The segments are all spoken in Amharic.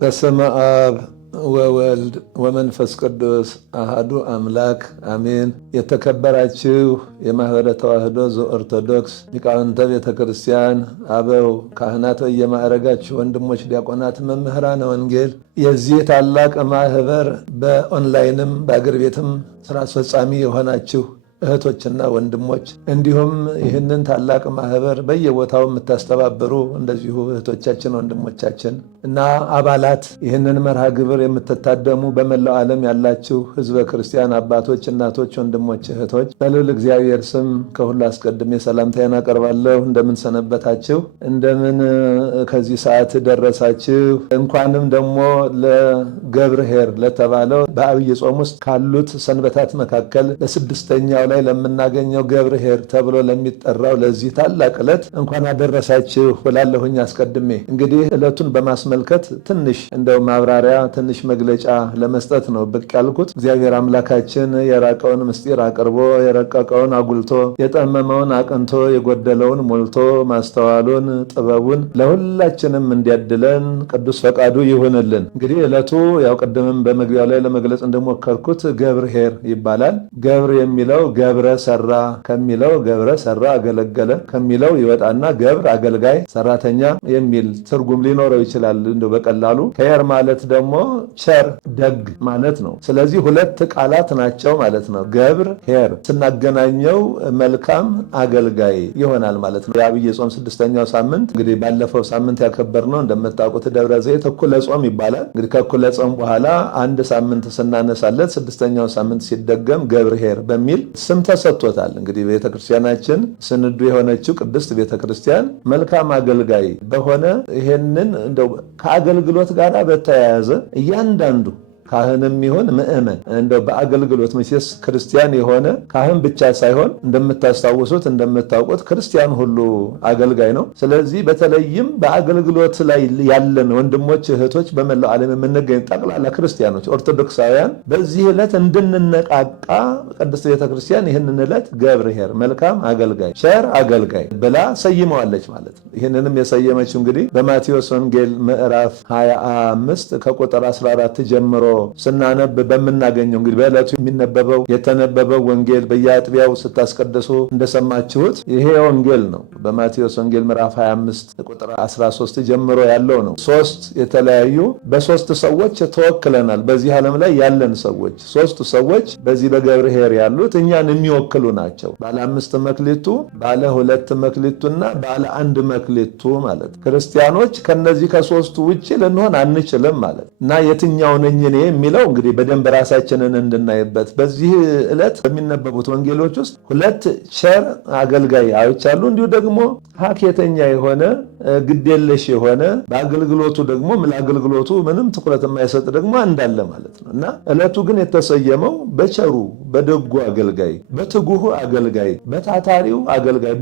በስመ አብ ወወልድ ወመንፈስ ቅዱስ አሃዱ አምላክ አሜን። የተከበራችሁ የማኅበረ ተዋሕዶ ዘኦርቶዶክስ ሊቃውንተ ቤተ ክርስቲያን አበው ካህናት፣ በየማዕረጋችሁ ወንድሞች ዲያቆናት፣ መምህራነ ወንጌል የዚህ ታላቅ ማኅበር በኦንላይንም በአገር ቤትም ሥራ አስፈጻሚ የሆናችሁ እህቶችና ወንድሞች እንዲሁም ይህንን ታላቅ ማኅበር በየቦታው የምታስተባብሩ እንደዚሁ እህቶቻችን ወንድሞቻችን እና አባላት ይህንን መርሃ ግብር የምትታደሙ በመላው ዓለም ያላችሁ ሕዝበ ክርስቲያን አባቶች፣ እናቶች፣ ወንድሞች፣ እህቶች በልዑል እግዚአብሔር ስም ከሁሉ አስቀድሜ ሰላምታዬን አቀርባለሁ። እንደምን ሰነበታችሁ? እንደምን ከዚህ ሰዓት ደረሳችሁ? እንኳንም ደግሞ ለገብርኄር ለተባለው በዐቢይ ጾም ውስጥ ካሉት ሰንበታት መካከል በስድስተኛው ላይ ለምናገኘው ገብርኄር ተብሎ ለሚጠራው ለዚህ ታላቅ ዕለት እንኳን አደረሳችሁ እላለሁኝ። አስቀድሜ እንግዲህ ዕለቱን በማስመልከት ትንሽ እንደው ማብራሪያ ትንሽ መግለጫ ለመስጠት ነው ብቅ ያልኩት። እግዚአብሔር አምላካችን የራቀውን ምስጢር አቅርቦ የረቀቀውን አጉልቶ የጠመመውን አቅንቶ የጎደለውን ሞልቶ ማስተዋሉን ጥበቡን ለሁላችንም እንዲያድለን ቅዱስ ፈቃዱ ይሁንልን። እንግዲህ ዕለቱ ያው ቅድምም በመግቢያው ላይ ለመግለጽ እንደሞከርኩት ገብርኄር ይባላል። ገብር የሚለው ገብረ ሰራ ከሚለው ገብረ ሰራ አገለገለ ከሚለው ይወጣና ገብር አገልጋይ ሰራተኛ የሚል ትርጉም ሊኖረው ይችላል። እንደው በቀላሉ ኄር ማለት ደግሞ ቸር ደግ ማለት ነው። ስለዚህ ሁለት ቃላት ናቸው ማለት ነው። ገብር ኄር ስናገናኘው መልካም አገልጋይ ይሆናል ማለት ነው። የዐቢይ ጾም ስድስተኛው ሳምንት እንግዲህ ባለፈው ሳምንት ያከበርነው እንደምታውቁት ደብረ ዘይት እኩለ ጾም ይባላል። እንግዲህ ከእኩለ ጾም በኋላ አንድ ሳምንት ስናነሳለት ስድስተኛው ሳምንት ሲደገም ገብርኄር በሚል ስም ተሰጥቶታል። እንግዲህ ቤተክርስቲያናችን ስንዱ የሆነችው ቅድስት ቤተክርስቲያን መልካም አገልጋይ በሆነ ይሄንን እንደው ከአገልግሎት ጋር በተያያዘ እያንዳንዱ ካህንም ይሁን ምእመን እንደው በአገልግሎት መቼስ ክርስቲያን የሆነ ካህን ብቻ ሳይሆን እንደምታስታውሱት እንደምታውቁት ክርስቲያን ሁሉ አገልጋይ ነው። ስለዚህ በተለይም በአገልግሎት ላይ ያለን ወንድሞች እህቶች በመላው ዓለም የምንገኝ ጠቅላላ ክርስቲያኖች ኦርቶዶክሳውያን በዚህ ዕለት እንድንነቃቃ ቅድስት ቤተክርስቲያን ይህንን ዕለት ገብርኄር መልካም አገልጋይ ቸር አገልጋይ ብላ ሰይመዋለች ማለት ነው። ይህንንም የሰየመችው እንግዲህ በማቴዎስ ወንጌል ምዕራፍ 25 ከቁጥር 14 ጀምሮ ስናነብ በምናገኘው እንግዲህ በዕለቱ የሚነበበው የተነበበው ወንጌል በየአጥቢያው ስታስቀድሱ እንደሰማችሁት ይሄ ወንጌል ነው። በማቴዎስ ወንጌል ምዕራፍ 25 ቁጥር 13 ጀምሮ ያለው ነው። ሶስት የተለያዩ በሶስት ሰዎች ተወክለናል። በዚህ ዓለም ላይ ያለን ሰዎች ሶስቱ ሰዎች በዚህ በገብርኄር ያሉት እኛን የሚወክሉ ናቸው። ባለ 5 መክሊቱ፣ ባለ 2 መክሊቱና ባለ 1 መክሊቱ ማለት ክርስቲያኖች ከነዚህ ከሶስቱ ውጪ ልንሆን አንችልም ማለት እና የትኛው ነኝ እኔ የሚለው እንግዲህ በደንብ ራሳችንን እንድናይበት በዚህ ዕለት በሚነበቡት ወንጌሎች ውስጥ ሁለት ቸር አገልጋይ አይቻሉ። እንዲሁ ደግሞ ሀኬተኛ የሆነ ግዴለሽ የሆነ በአገልግሎቱ ደግሞ ለአገልግሎቱ ምንም ትኩረት የማይሰጥ ደግሞ እንዳለ ማለት ነው እና ዕለቱ ግን የተሰየመው በቸሩ በደጉ አገልጋይ በትጉሁ አገልጋይ በታታሪው አገልጋይ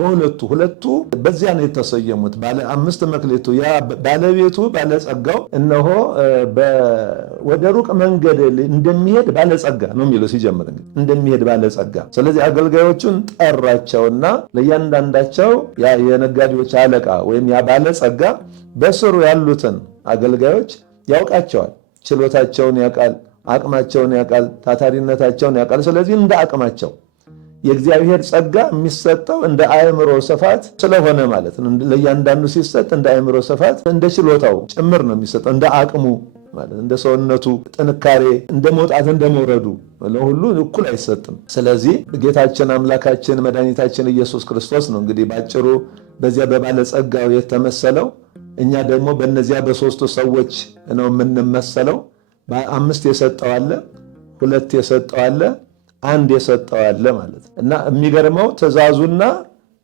ሁለቱ በዚያ ነው የተሰየሙት። ባለ 5 መክሊቱ ያ ባለቤቱ ባለጸጋው እነሆ ወደ ሩቅ መንገድ እንደሚሄድ ባለጸጋ ነው የሚለው ሲጀምር እንደሚሄድ ባለጸጋ። ስለዚህ አገልጋዮቹን ጠራቸውና ለእያንዳንዳቸው ያ የነጋዴዎች አለቃ ወይም ያ ባለጸጋ በስሩ ያሉትን አገልጋዮች ያውቃቸዋል። ችሎታቸውን ያውቃል፣ አቅማቸውን ያውቃል፣ ታታሪነታቸውን ያውቃል። ስለዚህ እንደ አቅማቸው የእግዚአብሔር ጸጋ የሚሰጠው እንደ አእምሮ ስፋት ስለሆነ ማለት ነው። ለእያንዳንዱ ሲሰጥ እንደ አእምሮ ስፋት እንደ ችሎታው ጭምር ነው የሚሰጠው፣ እንደ አቅሙ ማለት እንደ ሰውነቱ ጥንካሬ እንደ መውጣት እንደ መውረዱ ለሁሉ እኩል አይሰጥም። ስለዚህ ጌታችን አምላካችን መድኃኒታችን ኢየሱስ ክርስቶስ ነው እንግዲህ ባጭሩ በዚያ በባለጸጋው የተመሰለው። እኛ ደግሞ በእነዚያ በሶስቱ ሰዎች ነው የምንመሰለው። 5 የሰጠው አለ፣ 2 የሰጠው አለ፣ 1 የሰጠው አለ ማለት እና የሚገርመው ትእዛዙና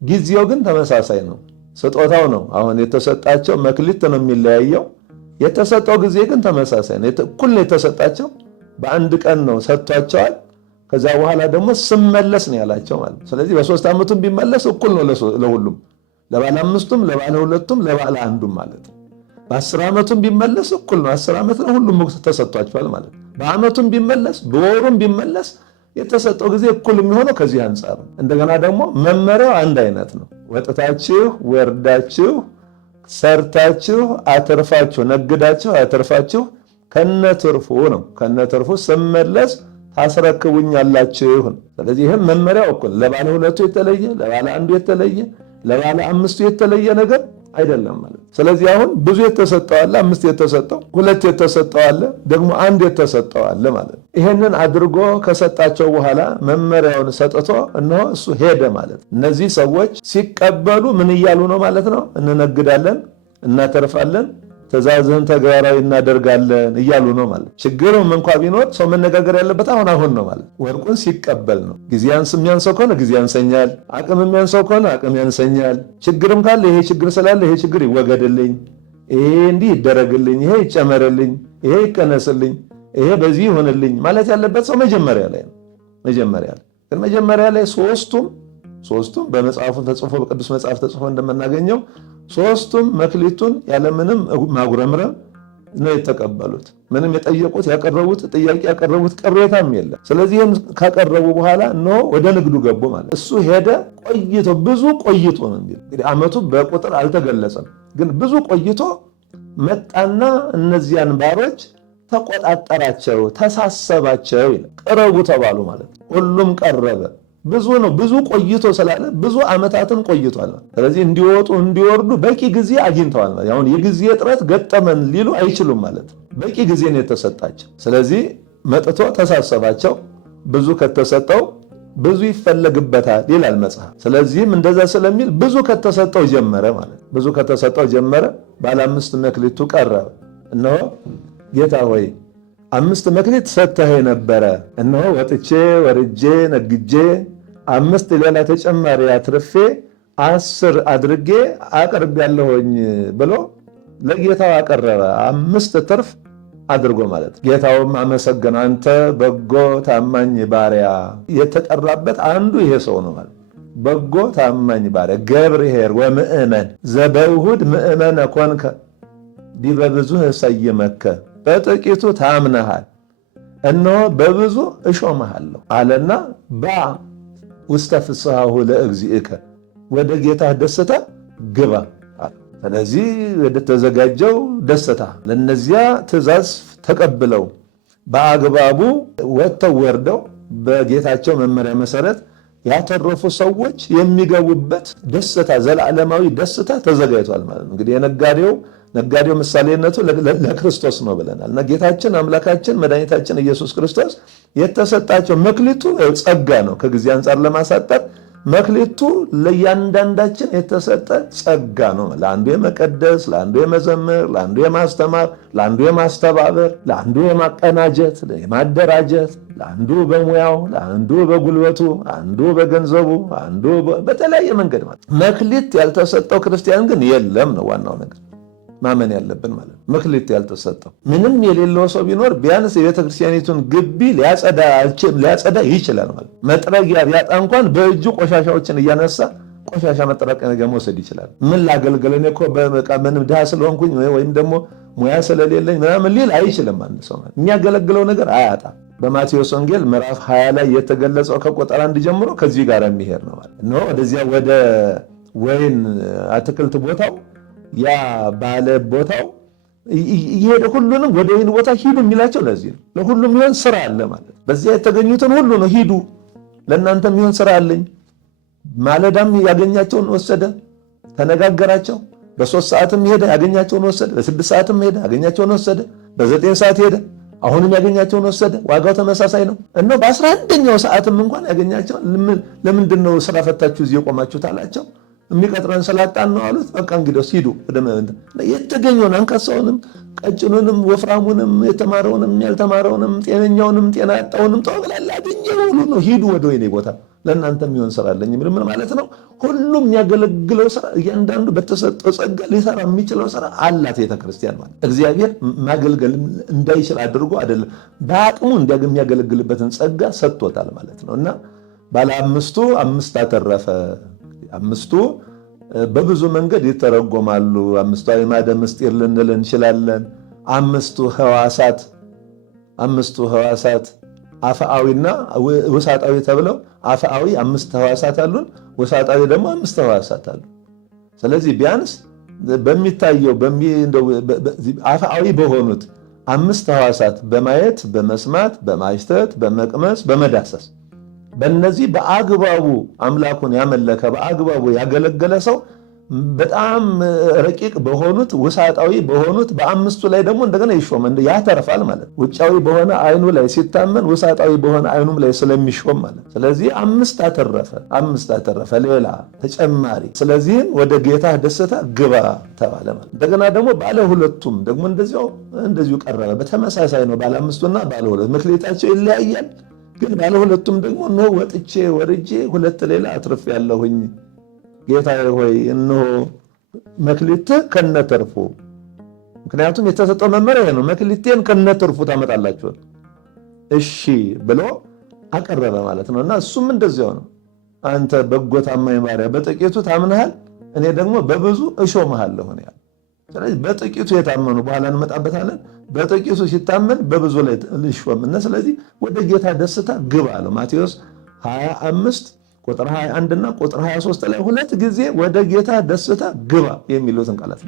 ጊዜው ግን ተመሳሳይ ነው። ስጦታው ነው አሁን የተሰጣቸው መክሊት ነው የሚለያየው። የተሰጠው ጊዜ ግን ተመሳሳይ ነው። እኩል ነው የተሰጣቸው። በአንድ ቀን ነው ሰጥቷቸዋል። ከዛ በኋላ ደግሞ ስመለስ ነው ያላቸው ማለት ነው። ስለዚህ በ3 ዓመቱም ቢመለስ እኩል ነው ለሁሉም፣ ለባለ 5ቱም ለባለ 2ቱም ለባለ 1ዱም ማለት ነው። በ10 ዓመቱም ቢመለስ እኩል ነው። 10 ዓመት ነው ሁሉም ተሰጥቷቸዋል ማለት ነው። በዓመቱም ቢመለስ በወሩም ቢመለስ የተሰጠው ጊዜ እኩል የሚሆነው ከዚህ አንጻር። እንደገና ደግሞ መመሪያው አንድ አይነት ነው። ወጥታችሁ ወርዳችሁ ሰርታችሁ አትርፋችሁ ነግዳችሁ አትርፋችሁ ከነትርፉ ነው። ከነትርፉ ስመለስ ታስረክቡኛላችሁ። ስለዚህ ይህም መመሪያው እኮ ለባለ ሁለቱ የተለየ ለባለ አንዱ የተለየ ለባለ አምስቱ የተለየ ነገር አይደለም ማለት። ስለዚህ አሁን ብዙ የተሰጠው አለ፣ 5 የተሰጠው 2 የተሰጠው አለ፣ ደግሞ 1 የተሰጠው አለ ማለት። ይሄንን አድርጎ ከሰጣቸው በኋላ መመሪያውን ሰጥቶ እነሆ እሱ ሄደ ማለት። እነዚህ ሰዎች ሲቀበሉ ምን እያሉ ነው ማለት ነው? እንነግዳለን፣ እናተርፋለን፣ ትእዛዝህን ተግባራዊ እናደርጋለን እያሉ ነው ማለት። ችግሩም እንኳ ቢኖር ሰው መነጋገር ያለበት አሁን ነው ማለት። ወርቁን ሲቀበል ነው። ጊዜ የሚያንሰው ከሆነ ጊዜ ያንሰኛል፣ አቅም የሚያንሰው ከሆነ አቅም ያንሰኛል። ችግርም ካለ ይሄ ችግር ስላለ ይሄ ችግር ይወገድልኝ፣ ይሄ እንዲህ ይደረግልኝ፣ ይሄ ይጨመርልኝ፣ ይሄ ይቀነስልኝ፣ ይሄ በዚህ ይሆንልኝ ማለት ያለበት ሰው መጀመሪያ ላይ ነው። መጀመሪያ ላይ ሶስቱም በመጽሐፉ ተጽፎ በቅዱስ መጽሐፍ ተጽፎ እንደምናገኘው ሶስቱም መክሊቱን ያለምንም ማጉረምረም ነው የተቀበሉት። ምንም የጠየቁት ያቀረቡት ጥያቄ ያቀረቡት ቅሬታም የለም። ስለዚህም ካቀረቡ በኋላ ነው ወደ ንግዱ ገቡ ማለት። እሱ ሄደ ብዙ ቆይቶ ነው የሚል እንግዲህ ዓመቱ በቁጥር አልተገለጸም፣ ግን ብዙ ቆይቶ መጣና እነዚያን ባሮች ተቆጣጠራቸው፣ ተሳሰባቸው ይላል። ቅረቡ ተባሉ ማለት ሁሉም ቀረበ። ብዙ ነው። ብዙ ቆይቶ ስላለ ብዙ ዓመታትን ቆይቷል። ስለዚህ እንዲወጡ እንዲወርዱ በቂ ጊዜ አግኝተዋል ማለት። አሁን የጊዜ እጥረት ገጠመን ሊሉ አይችሉም ማለት። በቂ ጊዜ ነው የተሰጣቸው። ስለዚህ መጥቶ ተሳሰባቸው። ብዙ ከተሰጠው ብዙ ይፈለግበታል ይላል መጽሐፍ። ስለዚህም እንደዛ ስለሚል ብዙ ከተሰጠው ጀመረ ማለት። ብዙ ከተሰጠው ጀመረ። ባለ 5 መክሊቱ ቀረበ። እነሆ ጌታ ሆይ 5 መክሊት ሰጥተህ ነበረ፣ እነሆ ወጥቼ ወርጄ ነግጄ 5 ሌላ ተጨማሪ አትርፌ 10 አድርጌ አቅርቤያለሁኝ ብሎ ለጌታው አቀረበ። 5 ትርፍ አድርጎ ማለት። ጌታውም አመሰገነ። አንተ በጎ ታማኝ ባሪያ። የተጠራበት አንዱ ይሄ ሰው ነው ማለት። በጎ ታማኝ ባሪያ ገብርኄር ወምእመን ዘበውሁድ ምእመነ ኮንከ ዲበ ብዙኅ እሰይመከ፣ በጥቂቱ ታምነሃል እነሆ በብዙ እሾምሃለሁ አለና ውስተ ፍስሐሁ ለእግዚእከ፣ ወደ ጌታህ ደስታ ግባ። ስለዚህ ወደ ተዘጋጀው ደስታ ለነዚያ ትእዛዝ ተቀብለው በአግባቡ ወጥተው ወርደው በጌታቸው መመሪያ መሰረት ያተረፉ ሰዎች የሚገቡበት ደስታ፣ ዘላለማዊ ደስታ ተዘጋጅቷል ማለት ነው። እንግዲህ ነጋዴው ምሳሌነቱ ለክርስቶስ ነው ብለናል። እና ጌታችን አምላካችን መድኃኒታችን ኢየሱስ ክርስቶስ የተሰጣቸው መክሊቱ ጸጋ ነው። ከጊዜ አንጻር ለማሳጠር መክሊቱ ለእያንዳንዳችን የተሰጠ ጸጋ ነው። ለአንዱ የመቀደስ፣ ለአንዱ የመዘምር፣ ለአንዱ የማስተማር፣ ለአንዱ የማስተባበር፣ ለአንዱ የማቀናጀት፣ የማደራጀት፣ ለአንዱ በሙያው፣ ለአንዱ በጉልበቱ፣ አንዱ በገንዘቡ፣ አንዱ በተለያየ መንገድ ማለት። መክሊት ያልተሰጠው ክርስቲያን ግን የለም ነው ዋናው ነገር ማመን ያለብን ማለት ነው። መክሊት ያልተሰጠው ምንም የሌለው ሰው ቢኖር ቢያንስ የቤተክርስቲያኒቱን ግቢ ሊያጸዳ ይችላል ማለት። መጥረጊያ ቢያጣ እንኳን በእጁ ቆሻሻዎችን እያነሳ ቆሻሻ መጠራቀሚያ መውሰድ ይችላል። ምን ላገልግል እኔ እኮ ምንም ድሃ ስለሆንኩኝ ወይም ደግሞ ሙያ ስለሌለኝ ምናምን ሊል አይችልም አንድ ሰው ማለት። የሚያገለግለው ነገር አያጣም። በማቴዎስ ወንጌል ምዕራፍ 20 ላይ የተገለጸው ከቁጥር 1 ጀምሮ ከዚህ ጋር የሚሄድ ነው ማለት ነው። ወደዚያ ወደ ወይን አትክልት ቦታው ያ ባለ ቦታው እየሄደ ሁሉንም ወደ ወይን ቦታ ሂዱ የሚላቸው ለዚህ ነው። ለሁሉም ይሆን ስራ አለ ማለት። በዚያ የተገኙትን ሁሉ ነው ሂዱ፣ ለእናንተም ይሆን ስራ አለኝ። ማለዳም ያገኛቸውን ወሰደ፣ ተነጋገራቸው። በ3 ሰዓትም ሄደ ያገኛቸውን ወሰደ፣ በ6 ሰዓትም ሄደ ያገኛቸውን ወሰደ፣ በ9 ሰዓት ሄደ አሁንም ያገኛቸውን ወሰደ። ዋጋው ተመሳሳይ ነው እና በ11ኛው ሰዓትም እንኳን ያገኛቸውን ለምንድን ነው ስራ ፈታችሁ እዚህ የቆማችሁት አላቸው። የሚቀጥረን ስላጣን ነው አሉት። በቃ እንግዲህ ሂዱ ወደ የተገኘውን አንካሳውንም፣ ቀጭኑንም፣ ወፍራሙንም፣ የተማረውንም፣ ያልተማረውንም፣ ጤነኛውንም፣ ጤና ያጣውንም ጠቅላላ አገኘው ሁሉ ነው ሂዱ ወደ ወይኔ ቦታ ለእናንተ የሚሆን ስራ አለኝ የሚል ምን ማለት ነው? ሁሉም የሚያገለግለው ስራ እያንዳንዱ በተሰጠው ጸጋ ሊሰራ የሚችለው ስራ አላት ቤተክርስቲያን ማለት። እግዚአብሔር ማገልገል እንዳይችል አድርጎ አይደለም፣ በአቅሙ የሚያገለግልበትን ጸጋ ሰጥቶታል ማለት ነው። እና ባለ 5 አተረፈ። 5 በብዙ መንገድ ይተረጎማሉ። 5 አዕማደ ምስጢር ልንል እንችላለን። 5 ሕዋሳት አፍአዊና ውሳጣዊ ተብለው አፍአዊ 5 ሕዋሳት አሉን፣ ውሳጣዊ ደግሞ 5 ሕዋሳት አሉ። ስለዚህ ቢያንስ በሚታየው አፍአዊ በሆኑት 5 ሕዋሳት በማየት በመስማት በማሽተት በመቅመስ በመዳሰስ በእነዚህ በአግባቡ አምላኩን ያመለከ በአግባቡ ያገለገለ ሰው በጣም ረቂቅ በሆኑት ውሳጣዊ በሆኑት በ5ቱ ላይ ደግሞ እንደገና ይሾም ያተርፋል ማለት። ውጫዊ በሆነ አይኑ ላይ ሲታመን ውሳጣዊ በሆነ አይኑም ላይ ስለሚሾም ማለት። ስለዚህ 5 አተረፈ ሌላ ተጨማሪ። ስለዚህም ወደ ጌታ ደስታ ግባ ተባለ ማለት። እንደገና ደግሞ ባለ ሁለቱም ደግሞ እንደዚሁ ቀረበ። በተመሳሳይ ነው ባለ 5ቱና ባለ ሁለቱ መክሊታቸው ይለያያል። ግን ባለ ሁለቱም ደግሞ ነው ወጥቼ ወርጄ 2 ሌላ አትርፍ ያለሁኝ ጌታዬ ሆይ እነሆ መክሊትህ ከነተርፉ። ምክንያቱም የተሰጠው መመሪያ ነው፣ መክሊቴን ከነተርፉ ታመጣላችሁ። እሺ ብሎ አቀረበ ማለት ነውና እሱም እንደዚያው ነው። አንተ በጎ ታማኝ ባሪያ በጥቂቱ ታምነሃል፣ እኔ ደግሞ በብዙ እሾምሃለሁ ነው ያለው። ስለዚህ በጥቂቱ የታመኑ በኋላ እንመጣበታለን። በጥቂቱ ሲታመን በብዙ ላይ ልሾምና ስለዚህ ወደ ጌታ ደስታ ግባ አለው። ማቴዎስ 25 ቁጥር 21 እና ቁጥር 23 ላይ 2 ጊዜ ወደ ጌታ ደስታ ግባ የሚሉትን ቃላት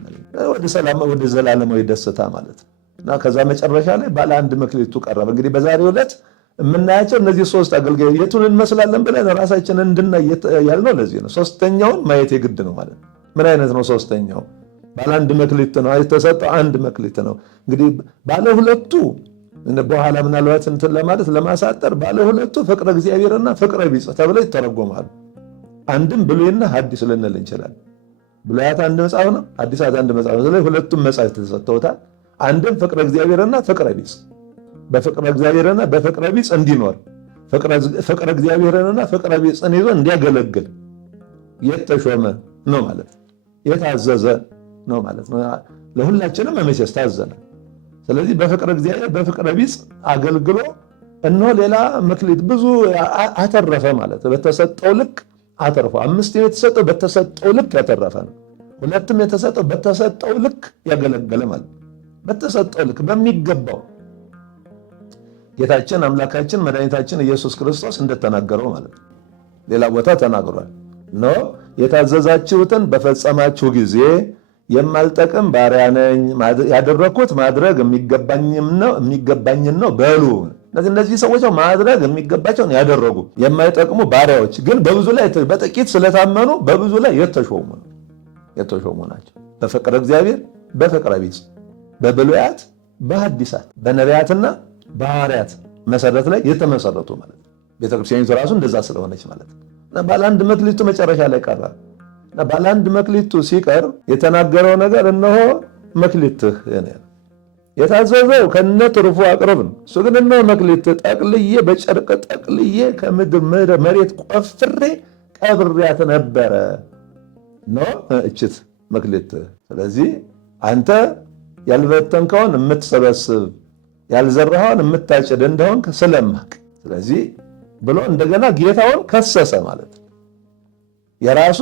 ወደ ዘላለማዊ ደስታ ማለት ነው። እና ከዛ መጨረሻ ላይ ባለ 1 መክሊቱ ቀረበ። እንግዲህ በዛሬው ዕለት የምናያቸው እነዚህ 3 አገልጋዮች የቱን እንመስላለን ብለን ራሳችንን እንድናይ ያልነው ለዚህ ነው። ሶስተኛውን ማየት የግድ ነው ማለት ነው። ምን አይነት ነው ሶስተኛው? ባለ 1 መክሊት ነው የተሰጠው፣ 1 መክሊት ነው። እንግዲህ ባለ ሁለቱ በኋላ ምናልባት እንትን ለማለት ለማሳጠር ባለ ሁለቱ ፍቅረ እግዚአብሔርና ፍቅረ ቢጽ ተብለው ይተረጎማሉ። አንድም ብሉይና ሐዲስ ልንል እንችላለን። ብሉያት 1 መጽሐፍ ነው፣ ሐዲሳት 1 መጽሐፍ ነው። ስለዚህ ሁለቱም መጽሐፍ ተሰጥተውታል። አንድም ፍቅረ እግዚአብሔርና ፍቅረ ቢጽ በፍቅረ እግዚአብሔርና በፍቅረ ቢጽ እንዲኖር ፍቅረ እግዚአብሔርና ፍቅረ ቢጽን ይዞ እንዲያገለግል የተሾመ ነው ማለት ነው። የታዘዘ ነው ማለት ነው። ለሁላችንም መቼስ ታዘነ። ስለዚህ በፍቅረ እግዚአብሔር በፍቅረ ቢጽ አገልግሎ እነሆ ሌላ መክሊት ብዙ አተረፈ ማለት ነው። በተሰጠው ልክ አተረፈ። 5 የተሰጠው በተሰጠው ልክ ያተረፈ ነው። 2 የተሰጠው በተሰጠው ልክ ያገለገለ ማለት ነው። በተሰጠው ልክ በሚገባው ጌታችን አምላካችን መድኃኒታችን ኢየሱስ ክርስቶስ እንደተናገረው ማለት ነው። ሌላ ቦታ ተናግሯል። ነው የታዘዛችሁትን በፈጸማችሁ ጊዜ የማልጠቅም ባሪያ ነኝ፣ ያደረኩት ማድረግ የሚገባኝን ነው በሉ። እነዚህ ሰዎች ማድረግ የሚገባቸውን ያደረጉ የማይጠቅሙ ባሪያዎች ግን በብዙ ላይ በጥቂት ስለታመኑ በብዙ ላይ የተሾሙ ናቸው። በፍቅረ እግዚአብሔር በፍቅረ ቢጽ በብሉያት በሐዲሳት በነቢያትና በሐዋርያት መሰረት ላይ የተመሰረቱ ማለት ነው። ቤተክርስቲያኒቱ ራሱ እንደዛ ስለሆነች ማለት ነው። ባለ 1 መክሊቱ መጨረሻ ላይ ቀረ። ባለ 1 መክሊቱ ሲቀር የተናገረው ነገር እነሆ መክሊትህ የታዘዘው ከነትርፉ አቅርብ ነው። እሱ ግን እነሆ መክሊትህ ጠቅልዬ በጨርቅ ጠቅልዬ ከምድር መሬት ቆፍሬ ቀብሬያት ነበረ ነው እችት መክሊትህ። ስለዚህ አንተ ያልበተንከውን የምትሰበስብ ያልዘራኸውን የምታጭድ እንደሆን ስለማቅ ስለዚህ ብሎ እንደገና ጌታውን ከሰሰ ማለት ነው። የራሱ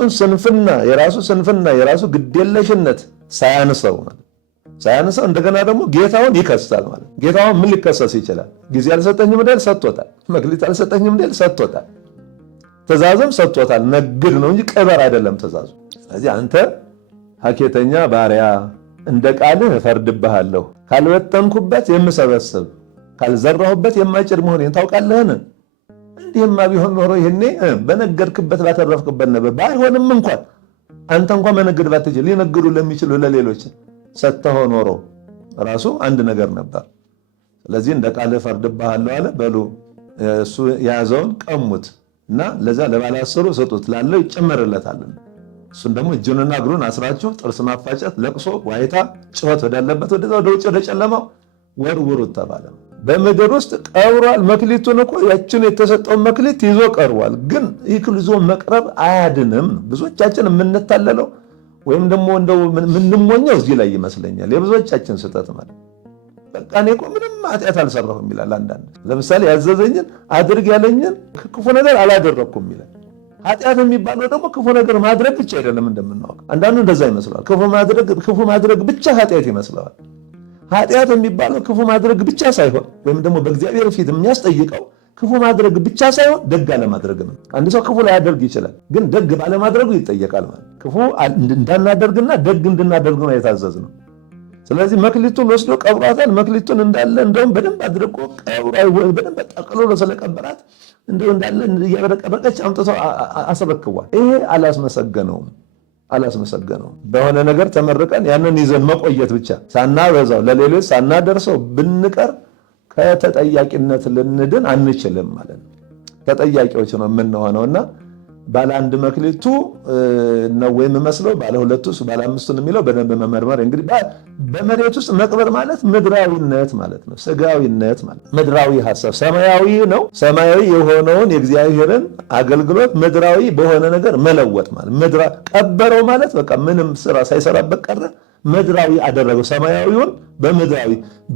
ስንፍና የራሱ ግዴለሽነት ሳያንሰው እንደገና ደግሞ ጌታውን ይከሳል ማለት። ጌታውን ምን ሊከሰስ ይችላል? ጊዜ አልሰጠኝም እንዴል ሰጥቶታል። መክሊት አልሰጠኝም እንዴል ሰጥቶታል። ትእዛዝም ሰጥቶታል። ነግድ ነው እንጂ ቅበር አይደለም ትእዛዙ። ስለዚህ አንተ ሀኬተኛ ባሪያ እንደ ቃልህ እፈርድብሃለሁ፣ ካልበተንኩበት የምሰበስብ ካልዘራሁበት የማጭድ መሆኔን ታውቃለህን? እንዲህማ ቢሆን ኖሮ ይሄኔ በነገድክበት ባተረፍክበት ነበር። ባይሆንም እንኳን አንተ እንኳን መነገድ ባትችል ሊነግዱ ለሚችሉ ለሌሎች ሰጥተኸው ኖሮ ራሱ አንድ ነገር ነበር። ስለዚህ እንደ ቃልህ እፈርድብሃለሁ አለ። በሉ እሱ የያዘውን ቀሙት እና ለዛ ለባለ 10 ስጡት፣ ላለው ይጨመርለታል። እሱን ደግሞ እጁንና እግሩን አስራችሁ ጥርስ ማፋጨት፣ ለቅሶ፣ ዋይታ፣ ጭወት ወዳለበት ወደ ውጭ ወደ ጨለማው ወርውሩት ተባለ። በምድር ውስጥ ቀብሯል። መክሊቱን እኮ ያችን የተሰጠውን መክሊት ይዞ ቀርቧል። ግን ይዞ መቅረብ አያድንም። ብዙዎቻችን የምንታለለው ወይም ደግሞ እንደው ምንሞኘው እዚህ ላይ ይመስለኛል። የብዙዎቻችን ስህተት ማለት በቃ እኔ እኮ ምንም ኃጢአት አልሰራሁም ይላል። አንዳንድ ለምሳሌ ያዘዘኝን አድርግ ያለኝን ክፉ ነገር አላደረኩም ይላል። ኃጢአት የሚባለው ደግሞ ክፉ ነገር ማድረግ ብቻ አይደለም እንደምናውቅ። አንዳንዱ እንደዛ ይመስለዋል። ክፉ ማድረግ ብቻ ኃጢአት ይመስለዋል። ኃጢአት የሚባለው ክፉ ማድረግ ብቻ ሳይሆን ወይም ደግሞ በእግዚአብሔር ፊት የሚያስጠይቀው ክፉ ማድረግ ብቻ ሳይሆን ደግ አለማድረግ ነው። አንድ ሰው ክፉ ላያደርግ ይችላል፣ ግን ደግ ባለማድረጉ ይጠየቃል ማለት። ክፉ እንዳናደርግና ደግ እንድናደርግ ነው የታዘዝነው። ስለዚህ መክሊቱን ወስዶ ቀብሯታል። መክሊቱን እንዳለ እንደውም በደንብ አድርጎ በደንብ ጠቅልሎ ስለቀበራት እንደው እንዳለ እያበረቀበቀች አምጥቶ አስረክቧል። ይሄ አላስመሰገነውም። በሆነ ነገር ተመርቀን ያንን ይዘን መቆየት ብቻ ሳናበዛው ለሌሎች ሳናደርሰው ብንቀር ከተጠያቂነት ልንድን አንችልም ማለት ነው። ተጠያቂዎች ነው የምንሆነውና ባለ አንድ መክሊቱ ነው ወይም መስለው ባለ ሁለቱ ባለ አምስቱን የሚለው በደንብ መመርመር። እንግዲህ በመሬት ውስጥ መቅበር ማለት ምድራዊነት ማለት ነው፣ ስጋዊነት ማለት ምድራዊ ሐሳብ። ሰማያዊ ነው። ሰማያዊ የሆነውን የእግዚአብሔርን አገልግሎት ምድራዊ በሆነ ነገር መለወጥ ማለት ቀበረው ማለት በቃ ምንም ስራ ሳይሰራበት ቀረ። ምድራዊ አደረገው። ሰማያዊውን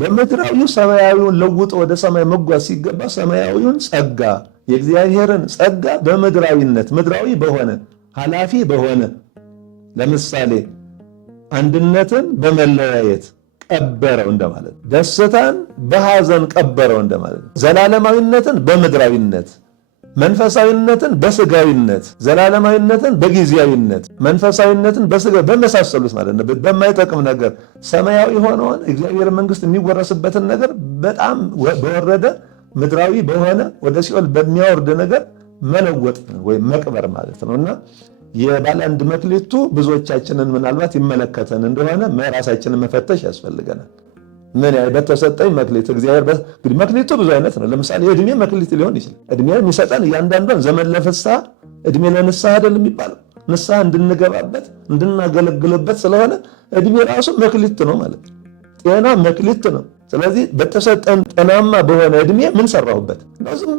በምድራዊው ሰማያዊውን ለውጦ ወደ ሰማይ መጓዝ ሲገባ ሰማያዊውን ጸጋ የእግዚአብሔርን ጸጋ በምድራዊነት ምድራዊ በሆነ ኃላፊ በሆነ ለምሳሌ አንድነትን በመለያየት ቀበረው እንደማለት፣ ደስታን በሐዘን ቀበረው እንደማለት፣ ዘላለማዊነትን በምድራዊነት፣ መንፈሳዊነትን በስጋዊነት፣ ዘላለማዊነትን በጊዜያዊነት፣ መንፈሳዊነትን በስጋ በመሳሰሉት ማለት ነው። በማይጠቅም ነገር ሰማያዊ ሆነውን እግዚአብሔር መንግስት የሚወረስበትን ነገር በጣም በወረደ ምድራዊ በሆነ ወደ ሲኦል በሚያወርድ ነገር መለወጥ ወይም መቅበር ማለት ነውና የባለ አንድ መክሊቱ ብዙዎቻችንን ምናልባት ይመለከተን እንደሆነ ራሳችንን መፈተሽ ያስፈልገናል። ምን በተሰጠኝ መክሊት እግዚአብሔር እንግዲህ መክሊቱ ብዙ አይነት ነው። ለምሳሌ የእድሜ መክሊት ሊሆን ይችላል። እድሜ የሚሰጠን እያንዳንዷን ዘመን ለፍስሐ እድሜ ለንስሐ አይደል የሚባለው፣ ንስሐ እንድንገባበት እንድናገለግልበት ስለሆነ እድሜ ራሱ መክሊት ነው ማለት ነው። ጤና መክሊት ነው። ስለዚህ በተሰጠን ጤናማ በሆነ እድሜ ምን ሰራሁበት? ዝም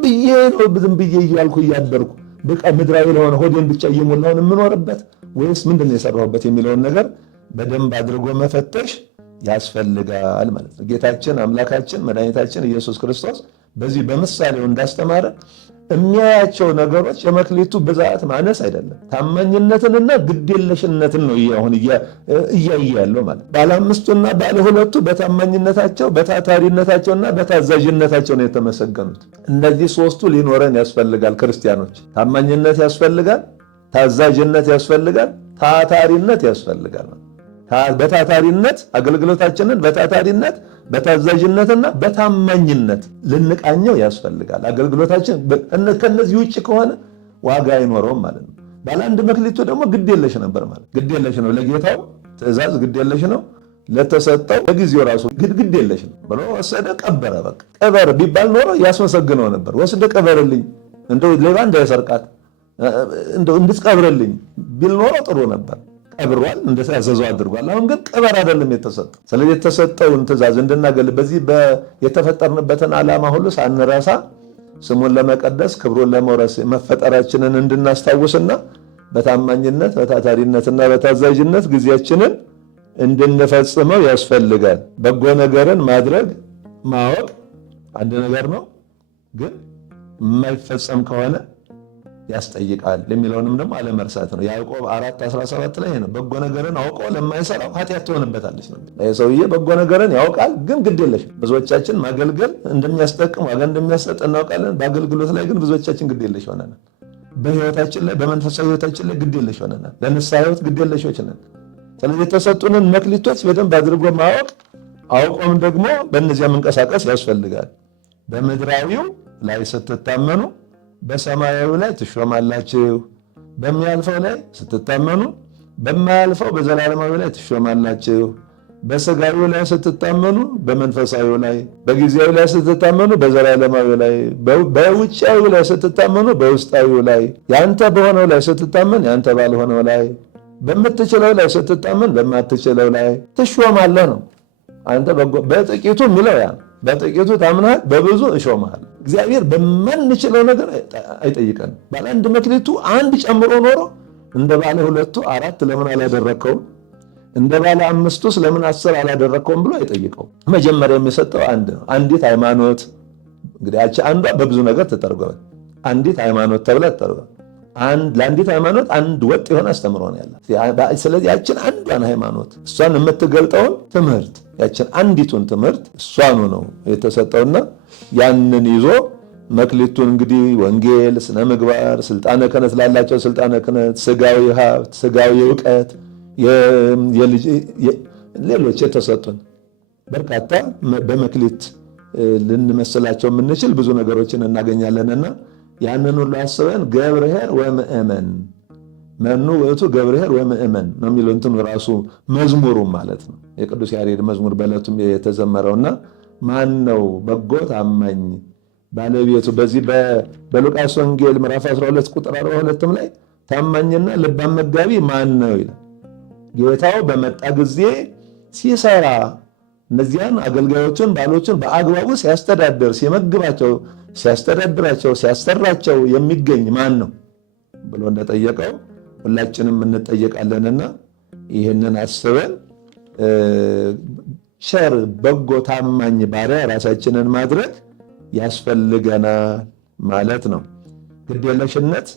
ብዬ እያልኩ እያደርኩ በቃ ምድራዊ ለሆነ ሆዴን ብቻ እየሞላውን የምኖርበት ወይስ ምንድነው የሰራሁበት የሚለውን ነገር በደንብ አድርጎ መፈተሽ ያስፈልጋል ማለት ነው። ጌታችን አምላካችን መድኃኒታችን ኢየሱስ ክርስቶስ በዚህ በምሳሌው እንዳስተማረ የሚያያቸው ነገሮች የመክሊቱ ብዛት ማነስ አይደለም፣ ታማኝነትንና ግዴለሽነትን ነው አሁን እያየ ያለው ማለት። ባለ አምስቱና ባለ ሁለቱ በታማኝነታቸው በታታሪነታቸውና በታዛዥነታቸው ነው የተመሰገኑት። እነዚህ ሶስቱ ሊኖረን ያስፈልጋል። ክርስቲያኖች ታማኝነት ያስፈልጋል፣ ታዛዥነት ያስፈልጋል፣ ታታሪነት ያስፈልጋል። በታታሪነት አገልግሎታችንን በታታሪነት በታዛዥነትና በታማኝነት ልንቃኘው ያስፈልጋል። አገልግሎታችን ከነዚህ ውጭ ከሆነ ዋጋ አይኖረውም ማለት ነው። ባለ አንድ መክሊቱ ደግሞ ግዴለሽ ነበር ማለት ግዴለሽ ነው። ለጌታው ትእዛዝ ግዴለሽ ነው። ለተሰጠው ለጊዜው ራሱ ግዴለሽ ነው ብሎ ወሰደ፣ ቀበረ። በቃ ቀበር ቢባል ኖሮ ያስመሰግነው ነበር። ወስደ ቀበርልኝ፣ እንደው ሌባ እንዳይሰርቃት እንደው እንድትቀብርልኝ ቢል ኖሮ ጥሩ ነበር። ቀብሯል፣ እንደታዘዘው አድርጓል። አሁን ግን ቀበር አይደለም የተሰጠው። ስለዚህ የተሰጠውን ትእዛዝ እንድናገል በዚህ የተፈጠርንበትን ዓላማ ሁሉ ሳንረሳ ስሙን ለመቀደስ ክብሩን ለመውረስ መፈጠራችንን እንድናስታውስና በታማኝነት በታታሪነትና በታዛዥነት ጊዜያችንን እንድንፈጽመው ያስፈልጋል። በጎ ነገርን ማድረግ ማወቅ አንድ ነገር ነው፣ ግን የማይፈጸም ከሆነ ያስጠይቃል የሚለውንም ደግሞ አለመርሳት ነው። ያዕቆብ 4:17 ላይ ነው በጎ ነገርን አውቆ ለማይሰራው ኃጢአት ትሆንበታለች ነው። ሰውዬ በጎ ነገርን ያውቃል፣ ግን ግድ የለሽም። ብዙዎቻችን ማገልገል እንደሚያስጠቅም ዋጋ እንደሚያሰጥ እናውቃለን። በአገልግሎት ላይ ግን ብዙዎቻችን ግድ የለሽ ሆነናል። በህይወታችን ላይ በመንፈሳዊ ህይወታችን ላይ ግድ የለሽ ሆነናል። ለንስሐ ህይወት ግድ የለሾች ነን። ስለዚህ የተሰጡንን መክሊቶች በደንብ አድርጎ ማወቅ አውቆም ደግሞ በእነዚያ መንቀሳቀስ ያስፈልጋል። በምድራዊው ላይ ስትታመኑ በሰማያዊ ላይ ትሾማላችሁ። በሚያልፈው ላይ ስትታመኑ በማያልፈው በዘላለማዊ ላይ ትሾማላችሁ። በስጋዊ ላይ ስትታመኑ በመንፈሳዊ ላይ፣ በጊዜያዊ ላይ ስትታመኑ በዘላለማዊ ላይ፣ በውጫዊ ላይ ስትታመኑ በውስጣዊ ላይ፣ ያንተ በሆነው ላይ ስትታመን ያንተ ባልሆነው ላይ፣ በምትችለው ላይ ስትታመን በማትችለው ላይ ትሾማለህ ነው። አንተ በጥቂቱ የሚለው ያ በጥቂቱ ታምናል፣ በብዙ እሾምሃል። እግዚአብሔር በማንችለው ነገር አይጠይቀንም። ባለ አንድ መክሊቱ አንድ ጨምሮ ኖሮ እንደ ባለ ሁለቱ 4 ለምን አላደረከውም? እንደ ባለ አምስቱስ ለምን 10 አላደረከውም ብሎ አይጠይቀውም። መጀመሪያ የሚሰጠው አንድ ነው። አንዲት ሃይማኖት እንግዲህ ያቺ አንዷ በብዙ ነገር ተጠርጓል። አንዲት ሃይማኖት ተብላ ተጠርጓል። ለአንዲት ሃይማኖት አንድ ወጥ የሆነ አስተምሮ ነው ያላት። ስለዚህ ያችን አንዷን ሃይማኖት እሷን የምትገልጠውን ትምህርት ያችን አንዲቱን ትምህርት እሷኑ ነው የተሰጠውና ያንን ይዞ መክሊቱን እንግዲህ ወንጌል፣ ስነ ምግባር፣ ስልጣነ ክህነት ላላቸው ስልጣነ ክህነት፣ ስጋዊ ሀብት፣ ስጋዊ እውቀት፣ ሌሎች የተሰጡን በርካታ በመክሊት ልንመስላቸው የምንችል ብዙ ነገሮችን እናገኛለንና ያንን ሁሉ አስበን ገብርኄር ወምእመን መኑ ውእቱ ገብርኄር ወምእመን ነው የሚለው እንትኑ ራሱ መዝሙሩ ማለት ነው። የቅዱስ ያሬድ መዝሙር በዕለቱም የተዘመረውና ማን ነው በጎ ታማኝ ባለቤቱ? በዚህ በሉቃስ ወንጌል ምዕራፍ 12 ቁጥር 42 ላይ ታማኝና ልባም መጋቢ ማን ነው ይላል። ጌታው በመጣ ጊዜ ሲሰራ እነዚያን አገልጋዮችን ባሎችን በአግባቡ ሲያስተዳድር፣ ሲመግባቸው፣ ሲያስተዳድራቸው፣ ሲያሰራቸው የሚገኝ ማን ነው ብሎ እንደጠየቀው ሁላችንም እንጠየቃለንና ይህንን አስበን ቸር በጎ ታማኝ ባሪያ ራሳችንን ማድረግ ያስፈልገናል ማለት ነው። ግዴለሽነት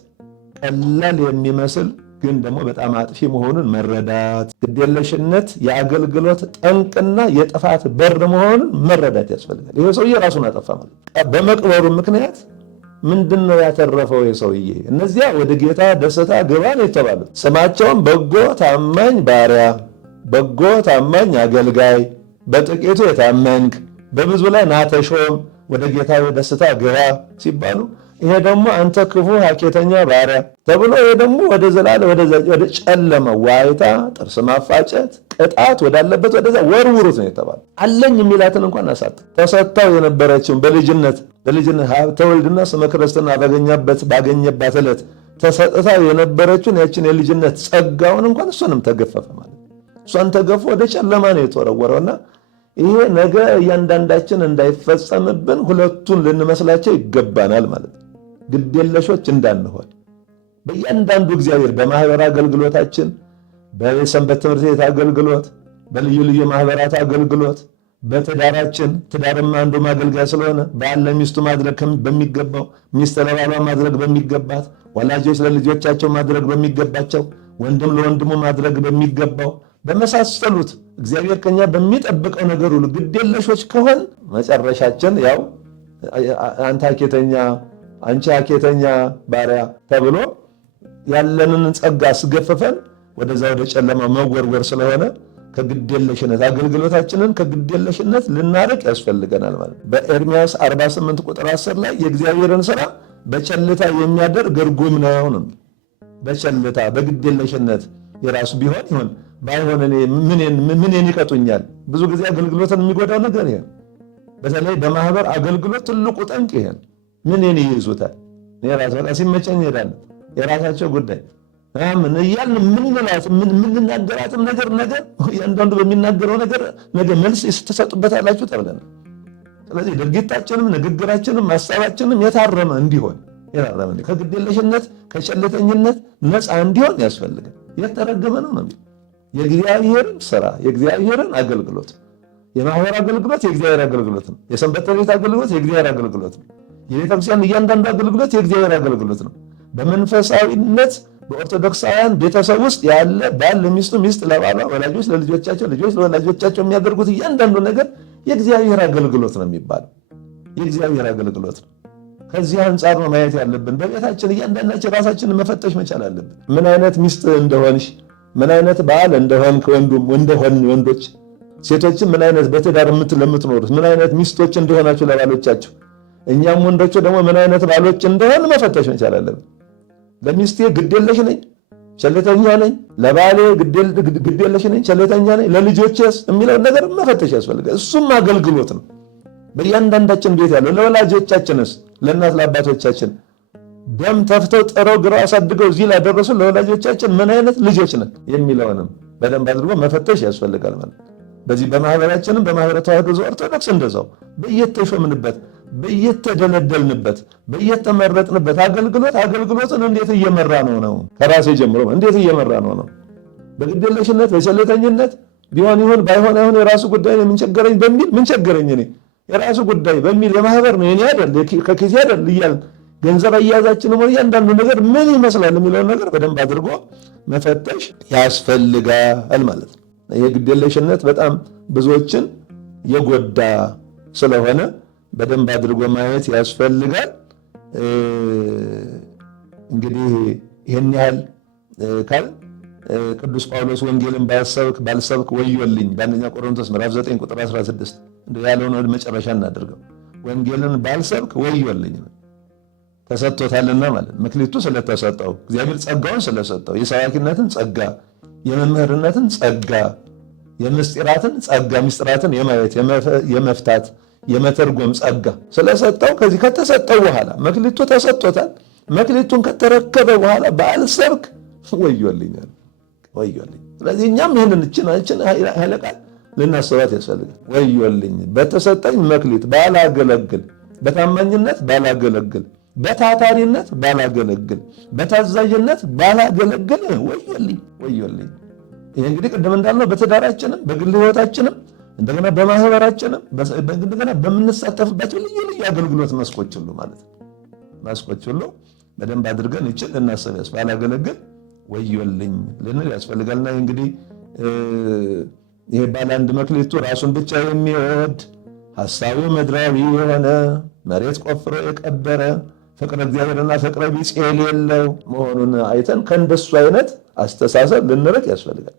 ቀላል የሚመስል ግን ደግሞ በጣም አጥፊ መሆኑን መረዳት፣ ግዴለሽነት የአገልግሎት ጠንቅና የጥፋት በር መሆኑን መረዳት ያስፈልጋል። ይሄ ሰውዬ ራሱን አጠፋ ማለት በመቅበሩ ምክንያት ምንድነው ያተረፈው? የሰውዬ እነዚያ ወደ ጌታ ደስታ ግባ ነው የተባሉት። ስማቸውም በጎ ታማኝ ባሪያ፣ በጎ ታማኝ አገልጋይ፣ በጥቂቱ የታመንክ በብዙ ላይ ናተሾም፣ ወደ ጌታ ደስታ ግባ ሲባሉ ይሄ ደግሞ አንተ ክፉ ሀኬተኛ ባሪያ ተብሎ ይሄ ደግሞ ወደ ዘላለም ወደ ጨለማ ዋይታ፣ ጥርስ ማፋጨት፣ ቅጣት ወዳለበት ወደዛ ወርውሩት ነው የተባለ። አለኝ የሚላትን እንኳን አሳጣ። ተሰጥታው የነበረችውን በልጅነት ሀብተ ወልድና ስመ ክርስትና ባገኘባት ዕለት ተሰጥታው የነበረችውን ያችን የልጅነት ጸጋውን እንኳን እሷንም ተገፈፈ ማለት እሷን ተገፎ ወደ ጨለማ ነው የተወረወረውና ይሄ ነገ እያንዳንዳችን እንዳይፈጸምብን ሁለቱን ልንመስላቸው ይገባናል ማለት ነው። ግዴለሾች እንዳንሆን በእያንዳንዱ እግዚአብሔር በማህበር አገልግሎታችን፣ በሰንበት ትምህርት ቤት አገልግሎት፣ በልዩ ልዩ ማህበራት አገልግሎት፣ በትዳራችን ትዳርም አንዱ ማገልገያ ስለሆነ ባል ለሚስቱ ማድረግ በሚገባው፣ ሚስት ለባሏ ማድረግ በሚገባት፣ ወላጆች ለልጆቻቸው ማድረግ በሚገባቸው፣ ወንድም ለወንድሙ ማድረግ በሚገባው በመሳሰሉት እግዚአብሔር ከኛ በሚጠብቀው ነገር ሁሉ ግዴለሾች ከሆን መጨረሻችን ያው አንተ ሀኬተኛ አንቺ ሀኬተኛ ባሪያ ተብሎ ያለንን ጸጋ አስገፍፈን ወደዛ ወደ ጨለማ መወርወር ስለሆነ ከግዴለሽነት አገልግሎታችንን ከግዴለሽነት ልናርቅ ያስፈልገናል ማለት ነው። በኤርምያስ 48 ቁጥር 10 ላይ የእግዚአብሔርን ሥራ በቸልታ የሚያደርግ ርጉም ነው። በቸልታ በግዴለሽነት የራሱ ቢሆን ይሁን ባይሆን ምንን ይቀጡኛል። ብዙ ጊዜ አገልግሎትን የሚጎዳው ነገር ይሄ። በተለይ በማህበር አገልግሎት ትልቁ ጠንቅ ይሄ። ምንን ይይዙታል። የራስ በቃ ሲመቸኝ እሄዳለሁ፣ የራሳቸው ጉዳይ ምን እያልን የምንናገራትም ነገር እያንዳንዱ በሚናገረው ነገር መልስ ትሰጡበታላችሁ ተብለናል። ስለዚህ ድርጊታችንም ንግግራችንም ሀሳባችንም የታረመ እንዲሆን ከግዴለሽነት ከቸልተኝነት ነፃ እንዲሆን ያስፈልጋል። የተረገመ ነው ነው የእግዚአብሔርን ሥራ የእግዚአብሔርን አገልግሎት የማህበር አገልግሎት የእግዚአብሔር አገልግሎት ነው። የሰንበት ቤት አገልግሎት የእግዚአብሔር አገልግሎት ነው። የቤተክርስቲያን እያንዳንዱ አገልግሎት የእግዚአብሔር አገልግሎት ነው። በመንፈሳዊነት በኦርቶዶክሳውያን ቤተሰብ ውስጥ ያለ ባል ለሚስቱ፣ ሚስት ለባሏ፣ ወላጆች ለልጆቻቸው፣ ልጆች ለወላጆቻቸው የሚያደርጉት እያንዳንዱ ነገር የእግዚአብሔር አገልግሎት ነው የሚባለው። የእግዚአብሔር አገልግሎት ነው። ከዚህ አንጻር ነው ማየት ያለብን። በቤታችን እያንዳንዳችን ራሳችንን መፈተሽ መቻል አለብን። ምን አይነት ሚስት እንደሆንሽ፣ ምን አይነት ባል እንደሆንክ ወንዶች፣ ሴቶችን ምን አይነት በትዳር ለምትኖሩት ምን አይነት ሚስቶች እንደሆናችሁ ለባሎቻችሁ፣ እኛም ወንዶቹ ደግሞ ምን አይነት ባሎች እንደሆን መፈተሽ መቻል አለብን። ለሚስቴ ግዴለሽ ነኝ፣ ቸልተኛ ነኝ፣ ለባሌ ግዴለሽ ነኝ፣ ቸልተኛ ነኝ፣ ለልጆቼስ የሚለውን ነገር መፈተሽ ያስፈልጋል። እሱም አገልግሎት ነው። በእያንዳንዳችን ቤት ያለው ለወላጆቻችንስ፣ ለእናት ለአባቶቻችን ደም ተፍተው ጥረው ግረው አሳድገው እዚህ ላደረሱ ለወላጆቻችን ምን አይነት ልጆች ነን የሚለውንም በደንብ አድርጎ መፈተሽ ያስፈልጋል ማለት ነው። በዚህ በማህበራችንም በማህበረ ተዋሕዶ ዘኦርቶዶክስ እንደዛው በየተሾምንበት በየተደለደልንበት በየተመረጥንበት አገልግሎትን እንዴት እየመራ ነው ከራሴ ጀምሮ እንዴት እየመራ ነው በግዴለሽነት በቸልተኝነት ቢሆን ይሁን ባይሆን አይሁን የራሱ ጉዳይ ነው ምን ቸገረኝ እኔ የራሱ ጉዳይ በሚል የማህበር ነው የኔ አይደል ከኪሴ አይደል እያልን ገንዘብ አያያዛችንም እያንዳንዱ ነገር ምን ይመስላል የሚለውን ነገር በደንብ አድርጎ መፈተሽ ያስፈልጋል ማለት ነው። የግዴለሽነት በጣም ብዙዎችን የጎዳ ስለሆነ በደንብ አድርጎ ማየት ያስፈልጋል። እንግዲህ ይህን ያህል ካል ቅዱስ ጳውሎስ ወንጌልን ባልሰብክ ወዮልኝ በአንደኛ ቆሮንቶስ ምዕራፍ 9 ቁጥር 16 ያለውን ወደ መጨረሻ እናድርገው። ወንጌልን ባልሰብክ ወዮልኝ ተሰጥቶታልና ማለት መክሊቱ ስለተሰጠው እግዚአብሔር ጸጋውን ስለሰጠው የሰባኪነትን ጸጋ፣ የመምህርነትን ጸጋ፣ የምስጢራትን ጸጋ፣ ምስጢራትን የማየት የመፍታት የመተርጎም ጸጋ ስለሰጠው ከዚህ ከተሰጠው በኋላ መክሊቱ ተሰጥቶታል። መክሊቱን ከተረከበ በኋላ ባልሰብክ ወዮልኛል ወዮልኝ። ስለዚህ እኛም ይህንን እችን ኃይለ ቃል ልናስባት ያስፈልጋል። ወዮልኝ በተሰጠኝ መክሊት ባላገለግል፣ በታማኝነት ባላገለግል፣ በታታሪነት ባላገለግል፣ በታዛዥነት ባላገለግል ወዮልኝ ወዮልኝ። ይህ እንግዲህ ቅድም እንዳልነው በትዳራችንም በግል ሕይወታችንም እንደገና በማህበራችንም እንደገና በምንሳተፍባቸው ልዩ ልዩ አገልግሎት መስኮች ሁሉ ማለት ነው መስኮች ሁሉ በደንብ አድርገን ይችል ልናስብ ባላገለግል ወዮልኝ ልንል ያስፈልጋልና እንግዲህ ይሄ ባለ አንድ መክሊቱ ራሱን ብቻ የሚወድ ሐሳቡ ምድራዊ የሆነ መሬት ቆፍሮ የቀበረ ፍቅረ እግዚአብሔርና ፍቅረ ቢጽ የሌለው መሆኑን አይተን ከእንደሱ አይነት አስተሳሰብ ልንርቅ ያስፈልጋል።